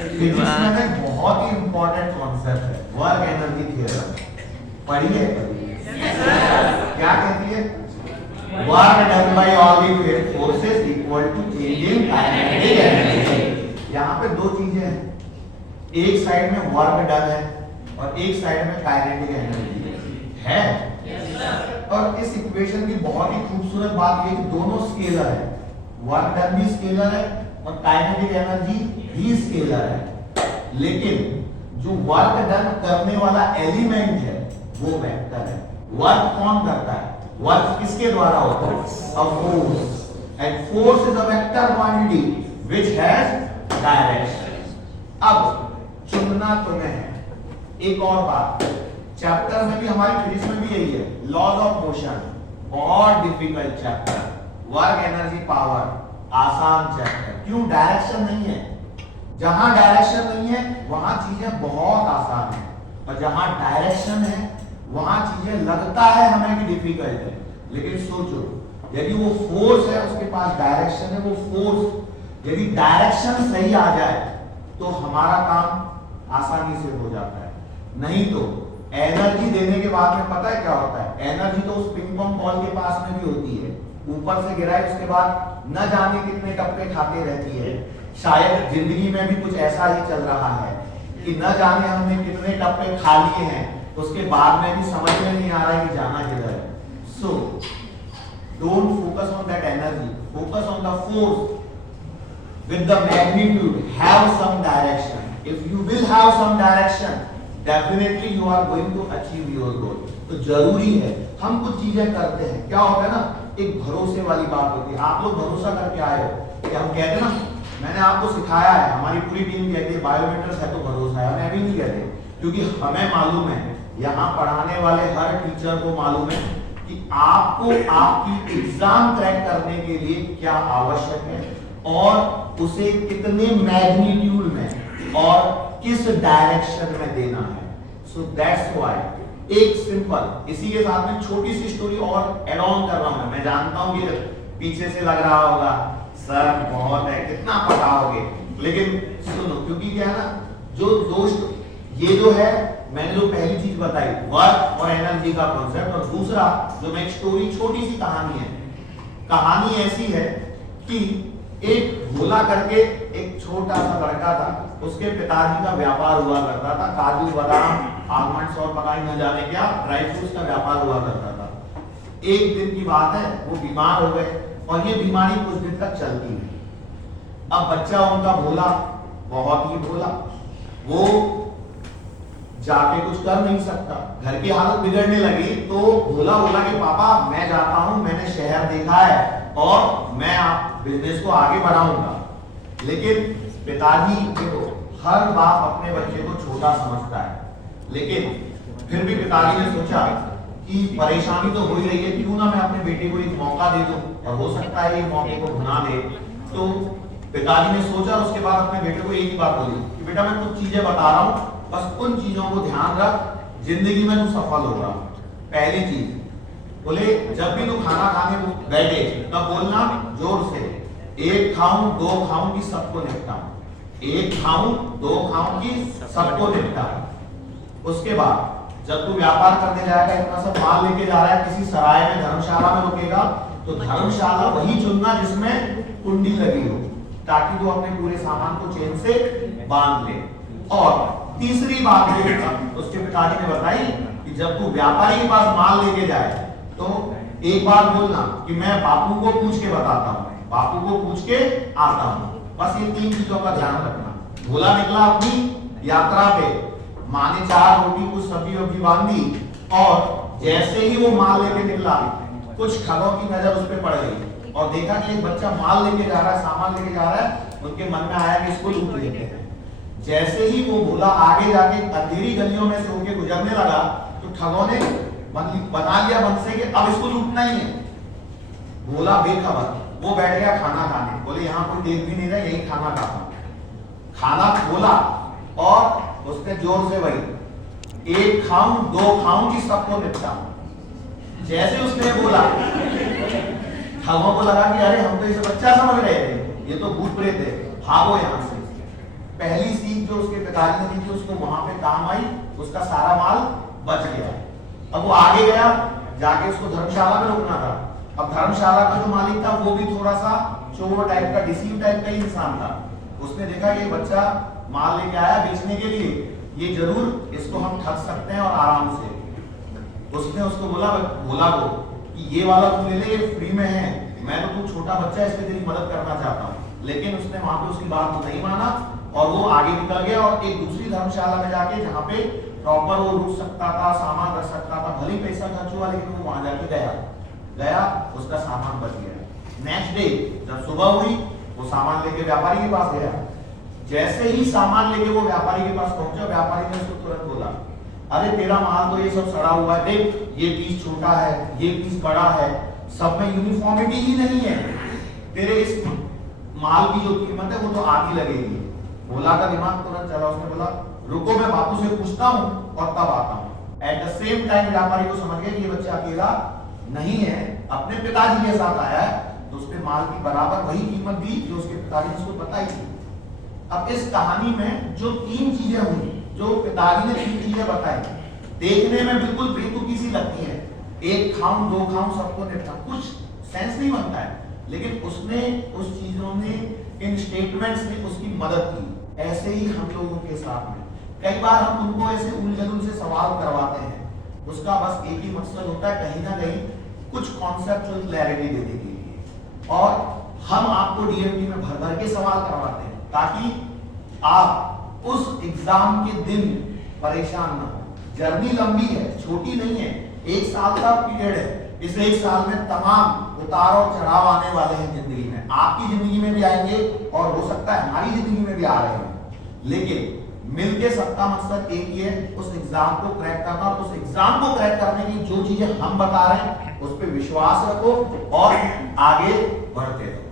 Physics में एक बहुत ही इंपॉर्टेंट कॉन्सेप्ट है वर्क एनर्जी थ्योरम। पढ़िए क्या कहती है? Work done by all the forces equal to change in kinetic energy. यहाँ पे दो चीजें हैं, एक साइड में वर्क डन है और एक साइड में काइनेटिक एनर्जी है। और इस इक्वेशन की बहुत ही खूबसूरत बात ये कि दोनों स्केलर है, वर्क डन भी स्केलर है और काइनेटिक एनर्जी भी स्केलर है। लेकिन जो वर्क डन करने वाला एलिमेंट है वो वेक्टर है। वर्क कौन करता है? वर्क किसके द्वारा होता है? A force, and force is a vector quantity which has direction. अब चुनना तुम्हें है। एक और बात, चैप्टर में भी हमारी फिजिक्स में भी यही है, लॉज ऑफ मोशन, बहुत difficult chapter. Work energy power आसान चैप्टर, क्यों? डायरेक्शन नहीं है। जहां डायरेक्शन नहीं है वहां चीजें बहुत आसान है, और जहां डायरेक्शन है वहां चीजें लगता है हमें कि डिफिकल्ट है। लेकिन सोचो, यदि वो फोर्स है उसके पास डायरेक्शन है, वो फोर्स यदि डायरेक्शन सही आ जाए तो हमारा काम आसानी से हो जाता है। नहीं तो एनर्जी देने के बाद में पता है क्या होता है? एनर्जी तो उस पिंग पोंग बॉल के पास में भी होती है, ऊपर से गिराए उसके बाद न जाने कितने टप्पे खाते रहती है। शायद जिंदगी में भी कुछ ऐसा ही चल रहा है कि न जाने हमने कितने टप्पे खा लिए हैं, उसके बाद में भी समझ में नहीं आ रहा है कि जाना किधर है। So don't focus on that energy, focus on the force with the magnitude, have some direction. If you will have some direction, definitely you are going to achieve your goal. तो जरूरी है, हम कुछ चीजें करते हैं, क्या होता है ना, एक भरोसे वाली बात होती है। आप लोग भरोसा करके आए हो कि हम कहते हैं ना, मैंने आपको सिखाया है, हमारी पूरी टीम कहती है बायोमेट्रिक्स है तो भरोसा है। मैं भी नहीं कहते, क्योंकि हमें मालूम है, यहाँ पढ़ाने वाले हर टीचर को मालूम है कि आपको आपकी एग्जाम क्रैक करने के लिए क्या आवश्यक है और उसे कितने मैग्नीट्यूड में और किस डायरेक्शन में देना है। सो दैट्स व्हाई एक सिंपल, इसी के साथ में छोटी सी स्टोरी और एड ऑन कर रहा हूं। मैं जानता हूं कि पीछे से लग रहा होगा सर बहुत है, कितना पढ़ाओगे, लेकिन सुनो, क्योंकि क्या है ना, जो दोस्त ये जो है, मैंने जो पहली चीज बताई वर्क और एनर्जी का कॉन्सेप्ट, और दूसरा जो मैं एक स्टोरी, छोटी सी कहानी है। कहानी ऐसी है कि एक भोला करके एक छोटा सा लड़का था, उसके पिताजी का व्यापार हुआ करता था, काजू बादाम आलमंड्स और पकाई न जाने क्या ड्राई फ्रूट्स का व्यापार हुआ करता था। एक दिन की बात है, वो बीमार हो गए और ये बीमारी कुछ दिन तक चलती है। अब बच्चा उनका भोला, बहुत ही भोला, वो जाके कुछ कर नहीं सकता, घर की हालत बिगड़ने लगी तो भोला बोला कि पापा मैं जाता हूं, मैंने शहर देखा है और मैं आप बिजनेस को आगे बढ़ाऊंगा। लेकिन पिताजी देखो, हर बाप अपने बच्चे को छोटा समझता है, लेकिन फिर भी पिताजी ने सोचा कि परेशानी तो हो ही रही है, क्यों ना मैं अपने बेटे को एक मौका दे दूं और हो सकता है ये मौके को भुना दे। तो पिताजी ने सोचा, उसके बाद अपने बेटे को एक ही बात बोली कि बेटा मैं कुछ चीजें बता रहा हूं, बस उन चीजों को ध्यान रख, जिंदगी में तू सफल होगा। पहली चीज बोले, जब भी तू खाना खाने बैठे तब बोलना जोर से, एक खाऊं दो खाऊं कि सबको निपटाऊं, एक खाऊं दो खाऊं कि सबको निपटाऊं। उसके बाद जब तू व्यापार करने जाएगा, इतना सब माल लेके जा रहा है, किसी सराय में धर्मशाला में रुकेगा तो धर्मशाला वही चुनना जिसमें कुंडी लगी हो, ताकि तू अपने पूरे सामान को चेन से बांध ले। और तीसरी बात उसके पिताजी ने बताई कि जब तू व्यापारी के पास माल लेके जाए तो एक बार बोलना कि मैं बापू को पूछ के बताता हूँ, बापू को पूछ के आता हूँ। बस ये तीन चीजों का ध्यान रखना। भोला निकला अपनी यात्रा पे, माँ ने 4 रोटी कुछ सब्जी वब्जी बांधी, और जैसे ही वो माल लेके निकला, कुछ खगों की नजर उस पर पड़ गई और देखा कि एक बच्चा माल लेके जा रहा है, सामान लेके जा रहा है। उनके मन में आया कि इसको लूट लेते हैं। जैसे ही वो भोला आगे जाके अंधेरी गलियों में से होके गुजरने लगा तो ठगों ने बता लिया मन से कि अब इसको लूटना ही है। भोला बेखबर, वो बैठ गया खाना खाने, बोले यहाँ कोई देख भी नहीं रहा, यही खाना खाता। खाना खोला और उसने जोर से वही, एक खाऊं दो खाऊं कि सबको निपटाऊं। जैसे उसने बोला, ठगों को लगा कि अरे हम तो इसे बच्चा समझ रहे थे, ये तो भूत प्रेत है, भागो यहाँ से। पहली सीख जो उसके पिताजी ने दी थी उसको वहां पे काम आई, उसका सारा माल बच गया। अब वो आगे गया, जाके उसको धर्मशाला में रुकना था। अब धर्मशाला का जो मालिक था वो भी थोड़ा सा चोर टाइप का, डिसीव टाइप का ही इंसान था। उसने देखा ये बच्चा माल लेके आया बेचने के लिए, ये जरूर इसको हम ठग सकते हैं और आराम से। उसने उसको बोला वो कि ये वाला तू ले ले, ये फ्री में है, मैं तो तू छोटा बच्चा है इसलिए तेरी मदद करना चाहता हूँ। लेकिन उसने वहां पे उसकी बात को नहीं माना और वो आगे निकल गया और एक दूसरी धर्मशाला में जाके, जहाँ पे प्रॉपर वो रुक सकता था, सामान रख सकता था, भले पैसा खर्च हुआ लेकिन वो वहां जाके गया, उसका सामान बच गया। नेक्स्ट डे जब सुबह हुई, वो सामान लेके व्यापारी के पास गया। जैसे ही सामान लेके वो व्यापारी के पास पहुंचा, व्यापारी ने उसको तुरंत बोला, अरे तेरा माल तो ये सब सड़ा हुआ है, देख ये पीस छोटा है, ये पीस बड़ा है, सब में यूनिफॉर्मिटी ही नहीं है, तेरे इस माल की जो कीमत है वो तो आधी लगेगी। भोला का दिमाग तुरंत चला, उसने बोला रुको मैं बापू से पूछता हूँ और तब आता हूँ। एट द सेम टाइम व्यापारी को समझ गया कि ये बच्चा अकेला नहीं है, अपने पिताजी के साथ आया है, तो उसने माल की बराबर वही कीमत दी जो उसके पिताजी ने उसको बताई थी। अब इस कहानी में जो तीन चीजें हुई, जो पिताजी ने तीन चीजें बताई, देखने में बिल्कुल बेतुकी सी लगती है, एक खाऊं दो खाऊं सबको निपटा, कुछ सेंस नहीं बनता है, लेकिन उसने उस चीजों ने, इन स्टेटमेंट्स ने उसकी मदद की। ऐसे ही हम लोगों के साथ में कई बार हम उनको ऐसे उलझन से सवाल करवाते हैं, उसका बस एक ही मकसद होता है कहीं ना कहीं कुछ कॉन्सेप्चुअल क्लैरिटी देने के लिए, और हम आपको डीएमटी में भर भर के सवाल करवाते हैं ताकि आप उस एग्जाम के दिन परेशान ना हो। जर्नी लंबी है, छोटी नहीं है, 1 साल का पीरियड है। इस 1 साल में तमाम उतार और चढ़ाव आने वाले हैं जिंदगी में, आपकी जिंदगी में भी आएंगे और हो सकता है हमारी जिंदगी में भी आ रहे हैं, लेकिन मिलके सबका मकसद एक ही है, उस एग्जाम को क्रैक करना। और उस एग्जाम को क्रैक करने की जो चीजें हम बता रहे हैं उस पर विश्वास रखो और आगे बढ़ते रहो।